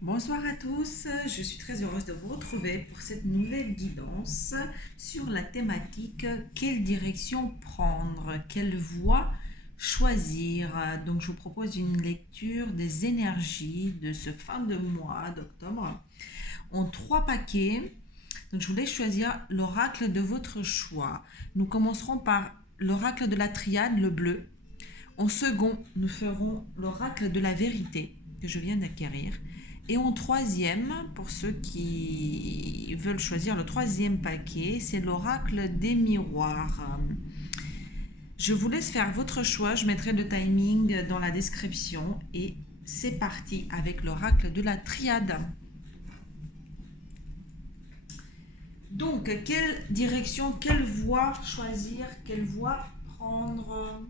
Bonsoir à tous, je suis très heureuse de vous retrouver pour cette nouvelle guidance sur la thématique quelle direction prendre, quelle voie choisir. Donc je vous propose une lecture des énergies de ce fin de mois d'octobre en 3 paquets. Donc je vous laisse choisir l'oracle de votre choix. Nous commencerons par l'oracle de la triade, le bleu. En second, nous ferons l'oracle de la vérité que je viens d'acquérir. Et en troisième, pour ceux qui veulent choisir le troisième paquet, c'est l'oracle des miroirs. Je vous laisse faire votre choix, je mettrai le timing dans la description et c'est parti avec l'oracle de la triade. Donc, quelle direction, quelle voie choisir, quelle voie prendre?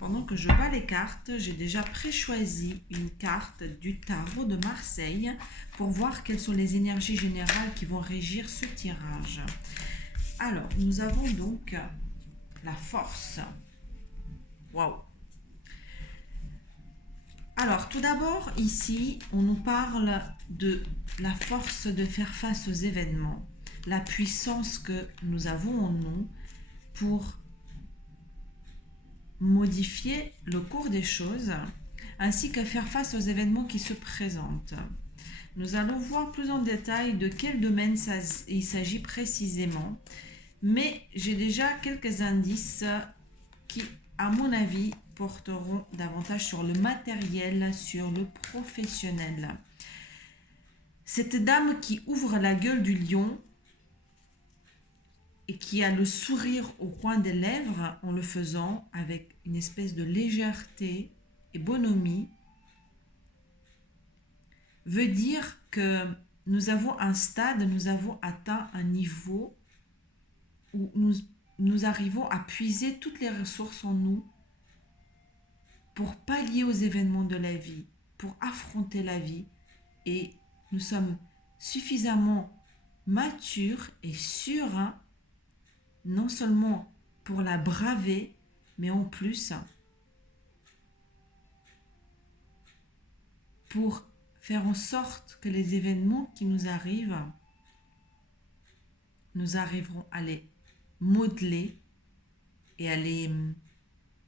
Pendant que je bats les cartes, j'ai déjà pré-choisi une carte du tarot de Marseille pour voir quelles sont les énergies générales qui vont régir ce tirage. Alors, nous avons donc la force. Waouh! Alors, tout d'abord, ici, on nous parle de la force de faire face aux événements, la puissance que nous avons en nous pour modifier le cours des choses, ainsi que faire face aux événements qui se présentent. Nous allons voir plus en détail de quel domaine il s'agit précisément, mais j'ai déjà quelques indices qui, à mon avis, porteront davantage sur le matériel, sur le professionnel. Cette dame qui ouvre la gueule du lion et qui a le sourire au coin des lèvres en le faisant avec une espèce de légèreté et bonhomie, veut dire que nous avons un stade, nous avons atteint un niveau où nous arrivons à puiser toutes les ressources en nous pour pallier aux événements de la vie, pour affronter la vie. Et nous sommes suffisamment matures et sûrs, non seulement pour la braver, mais en plus pour faire en sorte que les événements qui nous arrivent, nous arriverons à les modeler et à les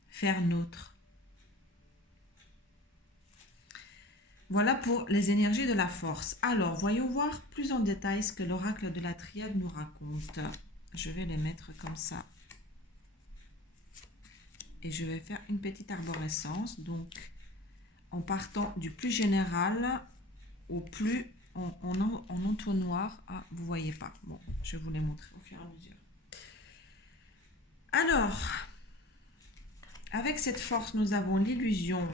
faire nôtres. Voilà pour les énergies de la force. Alors, voyons voir plus en détail ce que l'oracle de la triade nous raconte. Je vais les mettre comme ça. Et je vais faire une petite arborescence. Donc, en partant du plus général au plus en entonnoir. Ah, vous ne voyez pas. Bon, je vais vous les montrer au fur et à mesure. Alors, avec cette force, nous avons l'illusion,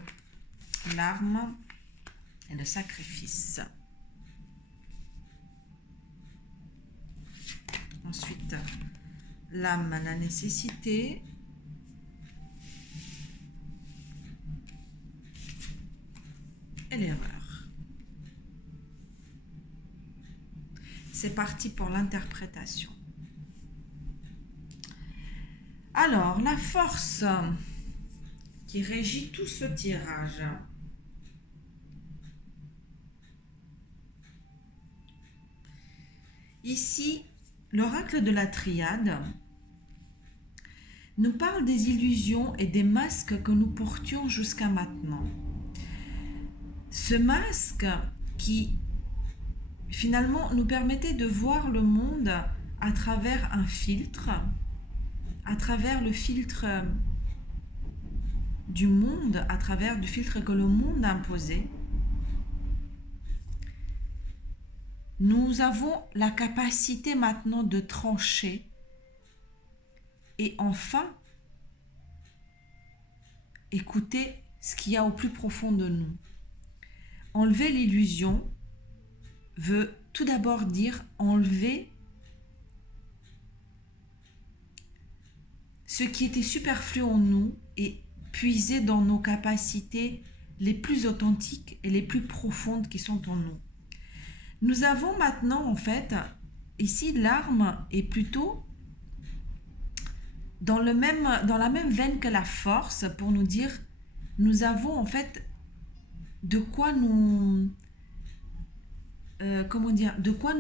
l'arme et le sacrifice. Ensuite, l'âme, la nécessité. Et l'erreur. C'est parti pour l'interprétation. Alors, la force qui régit tout ce tirage. Ici, l'oracle de la triade nous parle des illusions et des masques que nous portions jusqu'à maintenant. Ce masque qui finalement nous permettait de voir le monde à travers un filtre, à travers le filtre du monde, à travers du filtre que le monde a imposé. Nous avons la capacité maintenant de trancher et enfin écouter ce qu'il y a au plus profond de nous. Enlever l'illusion veut tout d'abord dire enlever ce qui était superflu en nous et puiser dans nos capacités les plus authentiques et les plus profondes qui sont en nous. Nous avons maintenant, en fait, ici, l'arme est plutôt dans la même veine que la force pour nous dire, nous avons en fait de quoi nous comment dire, de quoi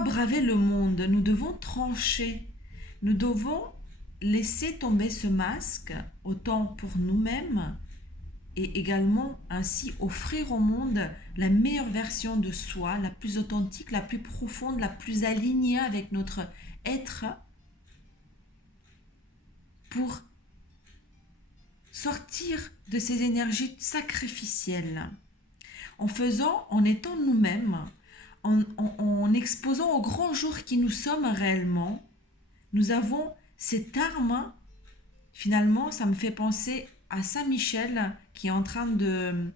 braver le monde. Nous devons trancher. Nous devons laisser tomber ce masque, autant pour nous-mêmes, et également ainsi offrir au monde la meilleure version de soi, la plus authentique, la plus profonde, la plus alignée avec notre être, pour sortir de ces énergies sacrificielles. En étant nous-mêmes, en exposant au grand jour qui nous sommes réellement, nous avons cette arme. Finalement, ça me fait penser à Saint Michel qui est en train de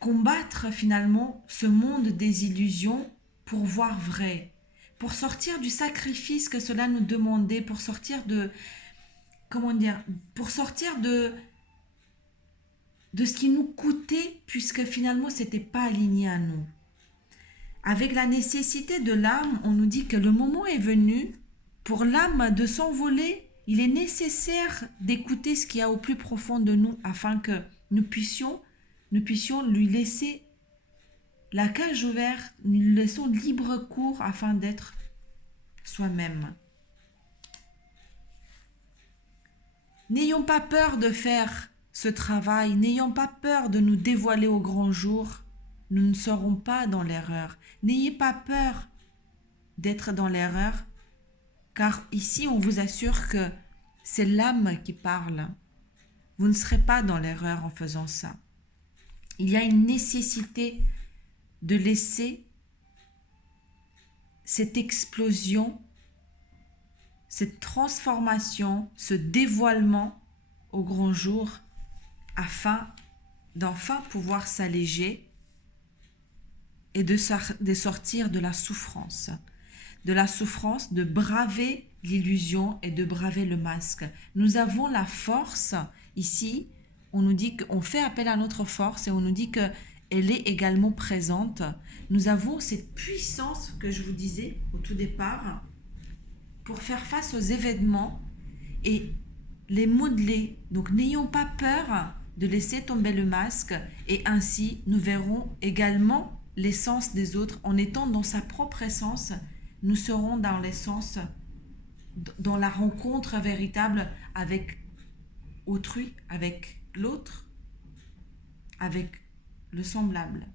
combattre finalement ce monde des illusions pour voir vrai, pour sortir du sacrifice que cela nous demandait, pour sortir de, comment dire, pour sortir de ce qui nous coûtait, puisque finalement c'était pas aligné à nous. Avec la nécessité de l'âme, on nous dit que le moment est venu pour l'âme de s'envoler. Il est nécessaire d'écouter ce qu'il y a au plus profond de nous afin que nous puissions lui laisser la cage ouverte, nous lui laissons libre cours afin d'être soi-même. N'ayons pas peur de faire ce travail, n'ayons pas peur de nous dévoiler au grand jour. Nous ne serons pas dans l'erreur. N'ayez pas peur d'être dans l'erreur, car ici on vous assure que c'est l'âme qui parle. Vous ne serez pas dans l'erreur en faisant ça. Il y a une nécessité de laisser cette explosion, cette transformation, ce dévoilement au grand jour afin d'enfin pouvoir s'alléger et de sortir de la souffrance. De la souffrance, de braver l'illusion et de braver le masque. Nous avons la force, ici, on nous dit qu'on fait appel à notre force et on nous dit qu'elle est également présente. Nous avons cette puissance que je vous disais au tout départ pour faire face aux événements et les modeler. Donc n'ayons pas peur de laisser tomber le masque et ainsi nous verrons également l'essence des autres. En étant dans sa propre essence, nous serons dans l'essence, dans la rencontre véritable avec autrui, avec l'autre, avec le semblable.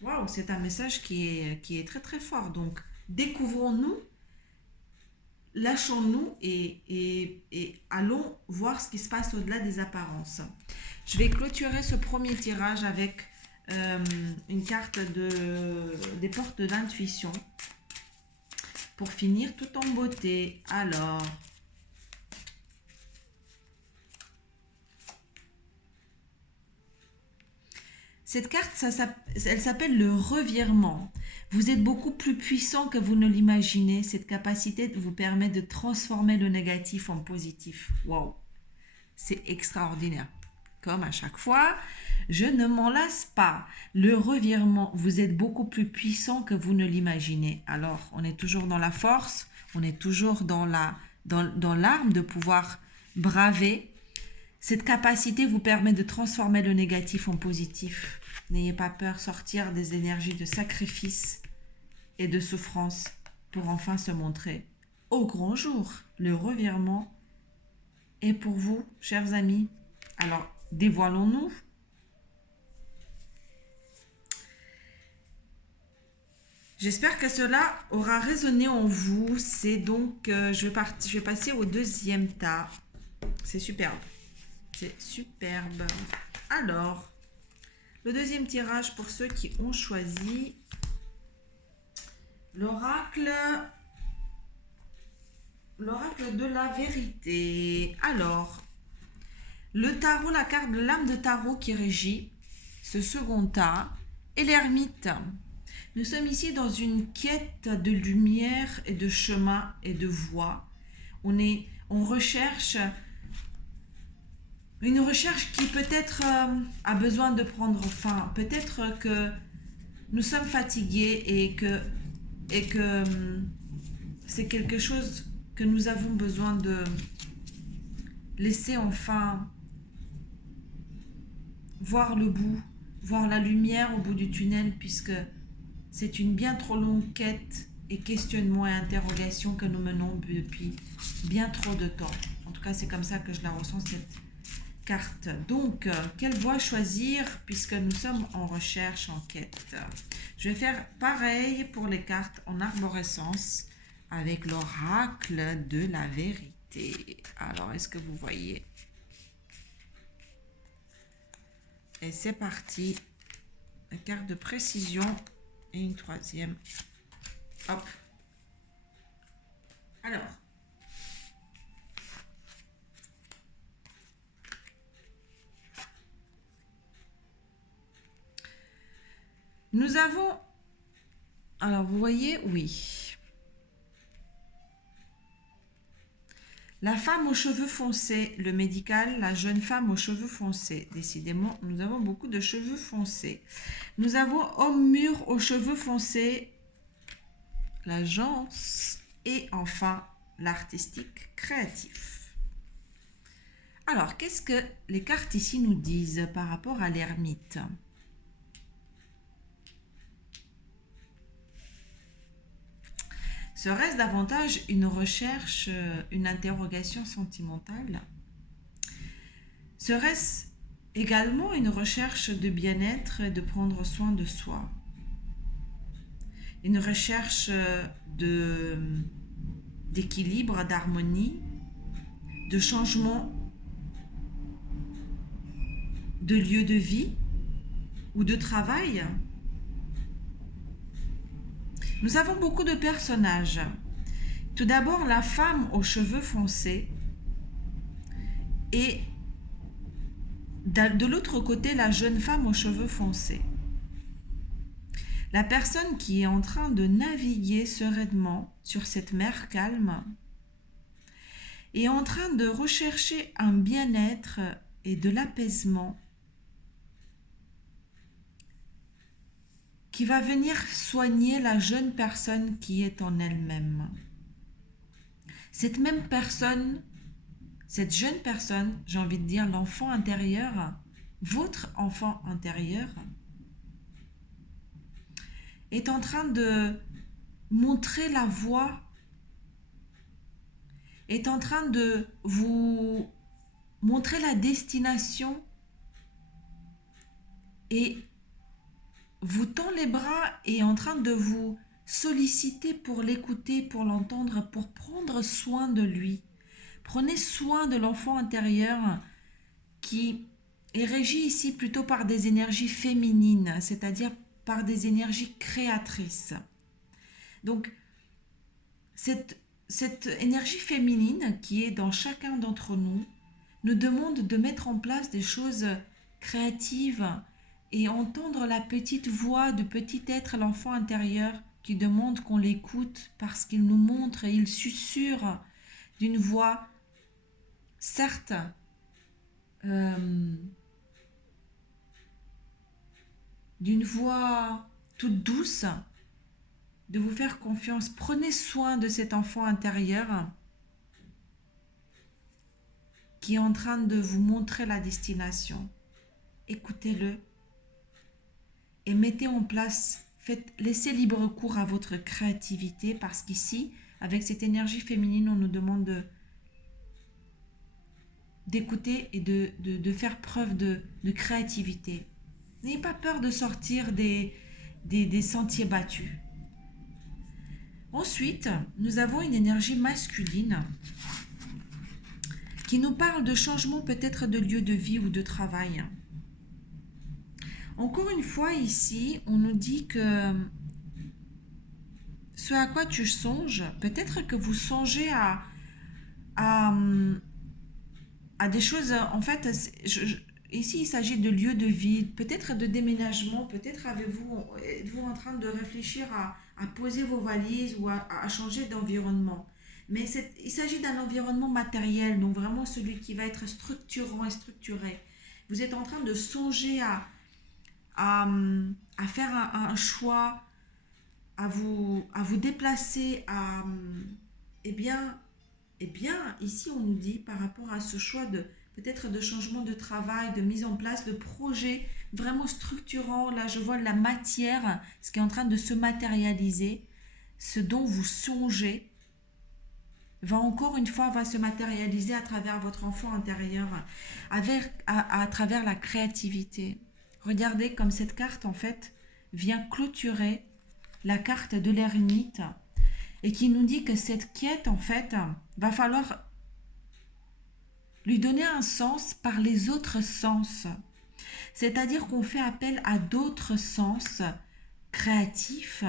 Waouh, c'est un message qui est très très fort. Donc, découvrons-nous, lâchons-nous et allons voir ce qui se passe au-delà des apparences. Je vais clôturer ce premier tirage avec une carte des portes de l'intuition pour finir tout en beauté. Alors, cette carte, elle s'appelle le revirement. Vous êtes beaucoup plus puissant que vous ne l'imaginez. Cette capacité vous permet de transformer le négatif en positif. Waouh, c'est extraordinaire. Comme à chaque fois, je ne m'en lasse pas. Le revirement, vous êtes beaucoup plus puissant que vous ne l'imaginez. Alors, on est toujours dans la force, on est toujours dans l'arme de pouvoir braver. Cette capacité vous permet de transformer le négatif en positif. N'ayez pas peur, sortir des énergies de sacrifice et de souffrance pour enfin se montrer au grand jour. Le revirement est pour vous, chers amis. Alors, dévoilons-nous. J'espère que cela aura résonné en vous. C'est donc, je vais passer au deuxième tas. C'est superbe. C'est superbe. Alors, le deuxième tirage pour ceux qui ont choisi l'oracle de la vérité. Alors, le tarot, la carte de l'âme de tarot qui régit ce second tas et l'ermite. Nous sommes ici dans une quête de lumière et de chemin et de voie. On recherche une recherche qui peut-être a besoin de prendre fin. Peut-être que nous sommes fatigués et que c'est quelque chose que nous avons besoin de laisser enfin voir le bout, voir la lumière au bout du tunnel, puisque c'est une bien trop longue quête et questionnement et interrogation que nous menons depuis bien trop de temps. En tout cas, c'est comme ça que je la ressens, cette carte. Donc, quelle voie choisir puisque nous sommes en recherche, en quête? Je vais faire pareil pour les cartes en arborescence avec l'oracle de la vérité. Alors, est-ce que vous voyez? Et c'est parti. Une carte de précision et une troisième. Hop. Alors. Nous avons... Alors, vous voyez, oui. La femme aux cheveux foncés, le médical, la jeune femme aux cheveux foncés. Décidément, nous avons beaucoup de cheveux foncés. Nous avons homme mûr aux cheveux foncés, l'agence et enfin l'artistique créatif. Alors, qu'est-ce que les cartes ici nous disent par rapport à l'ermite? Serait-ce davantage une recherche, une interrogation sentimentale? Serait-ce également une recherche de bien-être et de prendre soin de soi? Une recherche d'équilibre, d'harmonie, de changement de lieu de vie ou de travail? Nous avons beaucoup de personnages. Tout d'abord, la femme aux cheveux foncés et de l'autre côté, la jeune femme aux cheveux foncés. La personne qui est en train de naviguer sereinement sur cette mer calme est en train de rechercher un bien-être et de l'apaisement qui va venir soigner la jeune personne qui est en elle-même. Cette même personne, cette jeune personne, j'ai envie de dire l'enfant intérieur, votre enfant intérieur, est en train de montrer la voie, est en train de vous montrer la destination et vous tend les bras et est en train de vous solliciter pour l'écouter, pour l'entendre, pour prendre soin de lui. Prenez soin de l'enfant intérieur qui est régi ici plutôt par des énergies féminines, c'est-à-dire par des énergies créatrices. Donc, cette énergie féminine qui est dans chacun d'entre nous nous demande de mettre en place des choses créatives et entendre la petite voix du petit être, l'enfant intérieur, qui demande qu'on l'écoute parce qu'il nous montre et il susurre d'une voix, certes, d'une voix toute douce, de vous faire confiance. Prenez soin de cet enfant intérieur qui est en train de vous montrer la destination. Écoutez-le et mettez en place, laissez libre cours à votre créativité parce qu'ici, avec cette énergie féminine, on nous demande d'écouter et de faire preuve de créativité. N'ayez pas peur de sortir des sentiers battus. Ensuite, nous avons une énergie masculine qui nous parle de changement peut-être de lieu de vie ou de travail. Encore une fois, ici, on nous dit que ce à quoi tu songes, peut-être que vous songez à des choses, en fait, ici il s'agit de lieu de vie, peut-être de déménagement, peut-être êtes-vous en train de réfléchir à poser vos valises ou à changer d'environnement. Mais il s'agit d'un environnement matériel, donc vraiment celui qui va être structurant et structuré. Vous êtes en train de songer à faire un choix, à vous déplacer, eh bien, ici on nous dit par rapport à ce choix de peut-être de changement de travail, de mise en place de projets vraiment structurants. Là, je vois la matière, ce qui est en train de se matérialiser, ce dont vous songez, va encore une fois va se matérialiser à travers votre enfant intérieur, à travers la créativité. Regardez comme cette carte, en fait, vient clôturer la carte de l'ermite et qui nous dit que cette quête, en fait, va falloir lui donner un sens par les autres sens. C'est-à-dire qu'on fait appel à d'autres sens créatifs,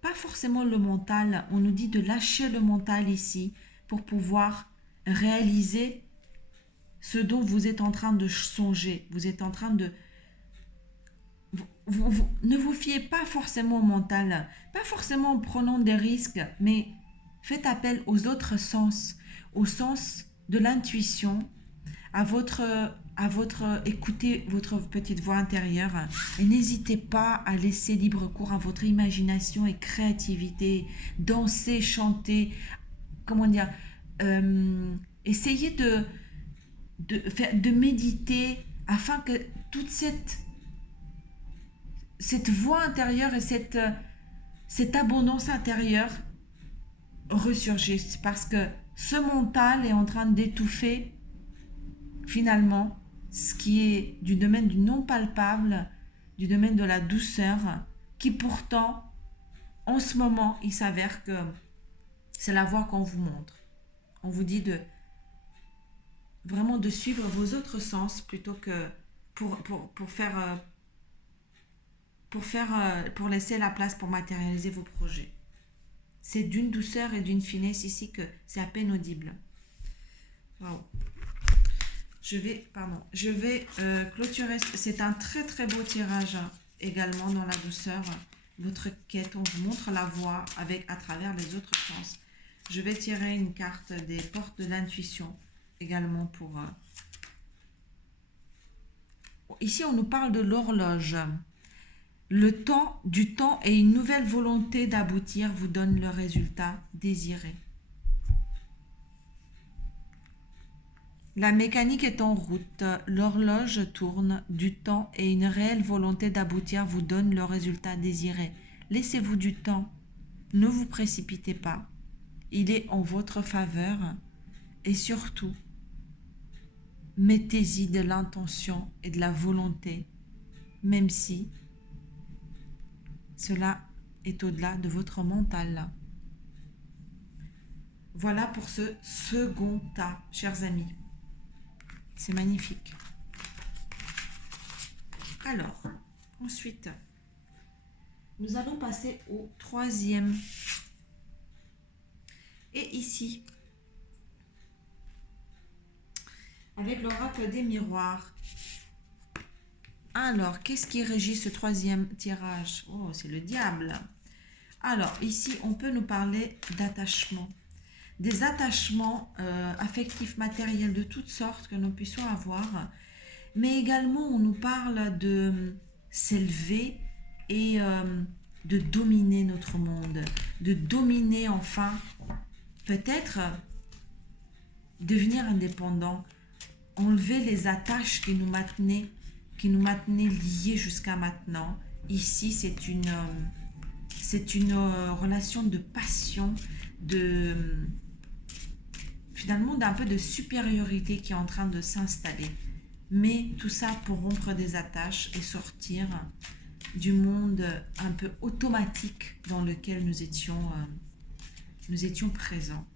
pas forcément le mental. On nous dit de lâcher le mental ici pour pouvoir réaliser ce dont vous êtes en train de songer. Vous êtes en train de... ne vous fiez pas forcément au mental, pas forcément en prenant des risques, mais faites appel aux autres sens, au sens de l'intuition, écoutez votre petite voix intérieure et n'hésitez pas à laisser libre cours à votre imagination et créativité, danser, chanter, comment dire, essayez de méditer afin que toute cette voix intérieure et cette abondance intérieure ressurgissent parce que ce mental est en train d'étouffer finalement ce qui est du domaine du non palpable, du domaine de la douceur, qui pourtant, en ce moment, il s'avère que c'est la voie qu'on vous montre. On vous dit vraiment de suivre vos autres sens plutôt que pour laisser la place pour matérialiser vos projets. C'est d'une douceur et d'une finesse ici que c'est à peine audible. Wow. Je vais clôturer. C'est un très très beau tirage également dans la douceur. Votre quête, on vous montre la voie à travers les autres sens. Je vais tirer une carte des portes de l'intuition également pour... Ici, on nous parle de l'horloge. Du temps et une nouvelle volonté d'aboutir vous donne le résultat désiré. La mécanique est en route, l'horloge tourne, du temps et une réelle volonté d'aboutir vous donne le résultat désiré. Laissez-vous du temps, ne vous précipitez pas, il est en votre faveur et surtout, mettez-y de l'intention et de la volonté, même si cela est au-delà de votre mental. Voilà pour ce second tas, chers amis. C'est magnifique. Alors, ensuite, nous allons passer au troisième. Et ici, avec l'oracle des miroirs. Alors, qu'est-ce qui régit ce troisième tirage? Oh, c'est le diable. Alors, ici, on peut nous parler d'attachement. Des attachements affectifs, matériels de toutes sortes que nous puissions avoir. Mais également, on nous parle de s'élever et de dominer notre monde. De dominer enfin, peut-être devenir indépendant. Enlever les attaches qui nous maintenaient liés jusqu'à maintenant. Ici, c'est une relation de passion, finalement d'un peu de supériorité qui est en train de s'installer. Mais tout ça pour rompre des attaches et sortir du monde un peu automatique dans lequel nous étions présents.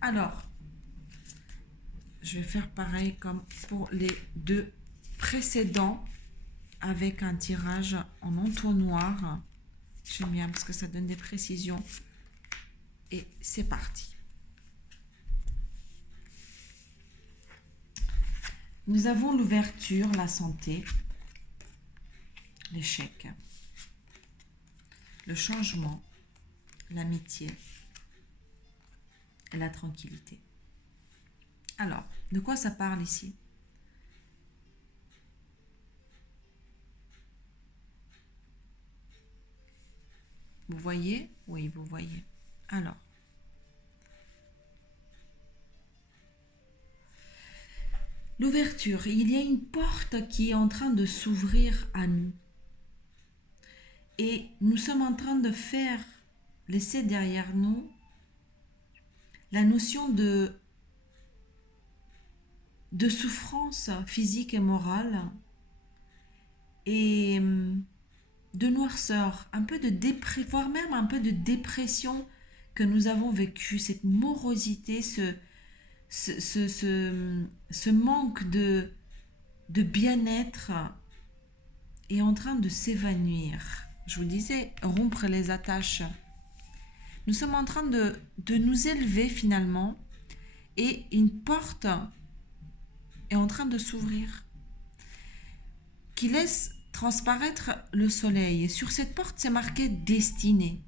Alors, je vais faire pareil comme pour les deux précédents avec un tirage en entonnoir. J'aime bien parce que ça donne des précisions. Et c'est parti. Nous avons l'ouverture, la santé, l'échec, le changement, l'amitié et la tranquillité. Alors, de quoi ça parle ici? Vous voyez? Oui, vous voyez. Alors, L'ouverture, il y a une porte qui est en train de s'ouvrir à nous. Et nous sommes en train de laisser derrière nous la notion de souffrance physique et morale et de noirceur, un peu de dépression, voire même un peu de dépression que nous avons vécu, cette morosité, ce manque de bien-être est en train de s'évanouir. Je vous disais, rompre les attaches. Nous sommes en train de nous élever finalement et une porte est en train de s'ouvrir qui laisse transparaître le soleil. Et sur cette porte, c'est marqué destinée.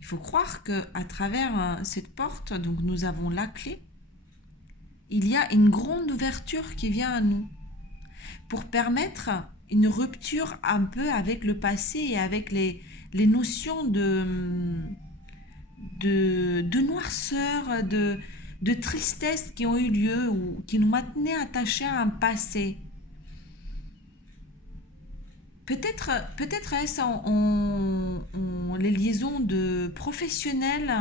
Il faut croire qu'à travers cette porte, donc nous avons la clé, il y a une grande ouverture qui vient à nous pour permettre une rupture un peu avec le passé et avec les notions de noirceur, de tristesse qui ont eu lieu ou qui nous maintenaient attachés à un passé. Peut-être est-ce en les liaisons de professionnels,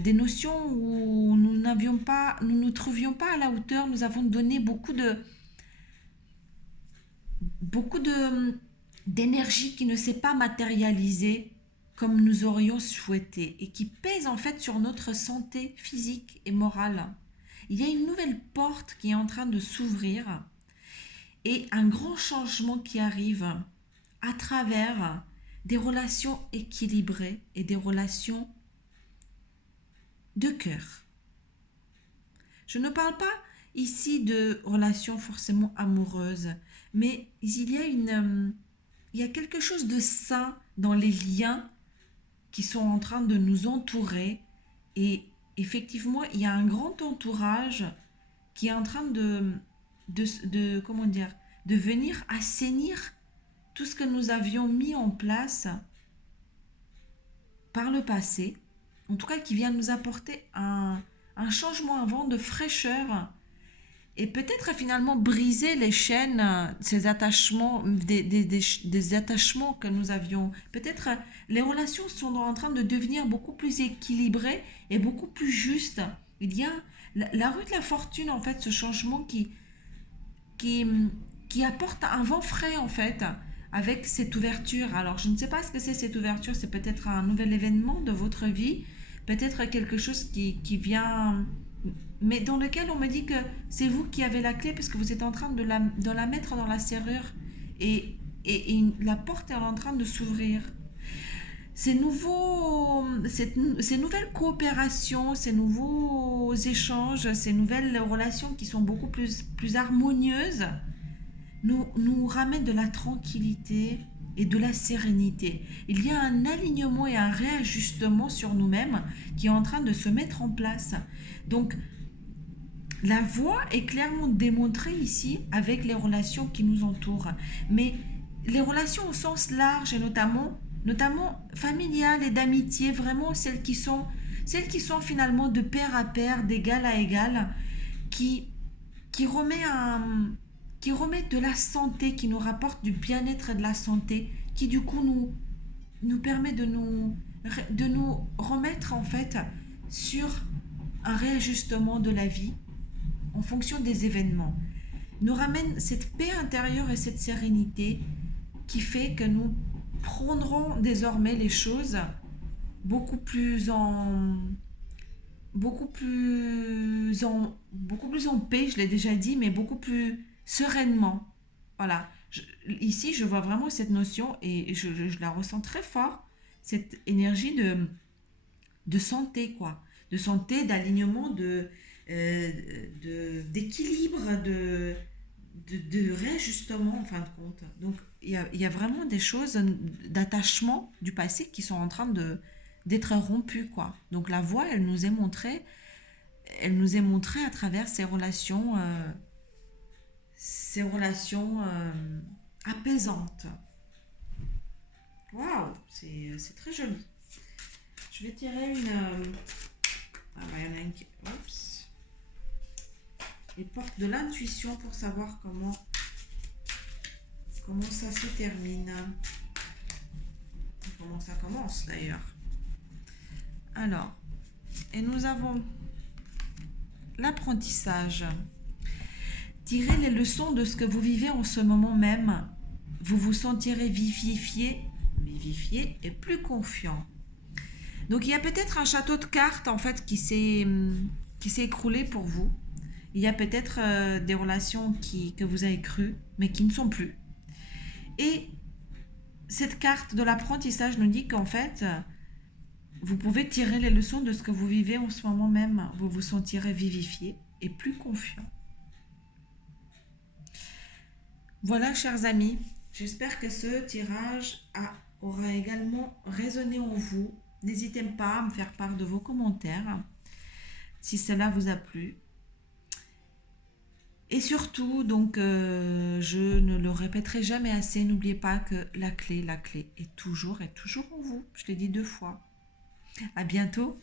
des notions où nous nous trouvions pas à la hauteur, nous avons donné beaucoup d'énergie qui ne s'est pas matérialisée comme nous aurions souhaité et qui pèse en fait sur notre santé physique et morale. Il y a une nouvelle porte qui est en train de s'ouvrir et un grand changement qui arrive à travers des relations équilibrées et des relations de cœur. Je ne parle pas ici de relations forcément amoureuses, mais il y a quelque chose de sain dans les liens qui sont en train de nous entourer et effectivement, il y a un grand entourage qui est en train comment dire, de venir assainir tout ce que nous avions mis en place par le passé, en tout cas qui vient nous apporter un changement, un vent de fraîcheur et peut-être finalement briser les chaînes, ces attachements, des attachements que nous avions. Peut-être les relations sont en train de devenir beaucoup plus équilibrées et beaucoup plus justes. Il y a la rue de la fortune, en fait, ce changement qui, qui apporte un vent frais, en fait, avec cette ouverture. Alors, je ne sais pas ce que c'est cette ouverture, c'est peut-être un nouvel événement de votre vie, peut-être quelque chose qui vient, mais dans lequel on me dit que c'est vous qui avez la clé parce que vous êtes en train de la mettre dans la serrure et la porte est en train de s'ouvrir. Ces nouvelles coopérations, ces nouveaux échanges, ces nouvelles relations qui sont beaucoup plus harmonieuses nous ramènent de la tranquillité et de la sérénité. Il y a un alignement et un réajustement sur nous-mêmes qui est en train de se mettre en place. Donc, la voie est clairement démontrée ici avec les relations qui nous entourent. Mais les relations au sens large et notamment familiales et d'amitié, vraiment celles qui sont finalement de pair à pair, d'égal à égal, qui, qui remet qui remettent de la santé, qui nous rapportent du bien-être et de la santé, qui du coup nous permet de nous remettre en fait sur un réajustement de la vie en fonction des événements. Nous ramène cette paix intérieure et cette sérénité qui fait que nous prendrons désormais les choses beaucoup plus en beaucoup plus en paix, je l'ai déjà dit, mais beaucoup plus sereinement. Voilà. Ici, je vois vraiment cette notion et je la ressens très fort, cette énergie de santé, quoi. De santé, d'alignement, d'équilibre, de réajustement, en fin de compte. Donc, il y a vraiment des choses d'attachement du passé qui sont en train d'être rompues, quoi. Donc, la voie, elle nous est montrée à travers ces relations apaisantes. Waouh, c'est très joli. Je vais tirer une. Ah ouais, il y en a une qui. Oups. et porte de l'intuition pour savoir comment ça se termine. Comment ça commence d'ailleurs. Alors, et nous avons l'apprentissage. Tirez les leçons de ce que vous vivez en ce moment même. Vous vous sentirez vivifié et plus confiant. Donc il y a peut-être un château de cartes en fait qui s'est écroulé pour vous. Il y a peut-être des relations que vous avez crues mais qui ne sont plus. Et cette carte de l'apprentissage nous dit qu'en fait, vous pouvez tirer les leçons de ce que vous vivez en ce moment même. Vous vous sentirez vivifié et plus confiant. Voilà, chers amis, j'espère que ce tirage aura également résonné en vous. N'hésitez pas à me faire part de vos commentaires si cela vous a plu. Et surtout, donc, je ne le répéterai jamais assez, n'oubliez pas que la clé est toujours en vous. Je l'ai dit 2 fois. À bientôt.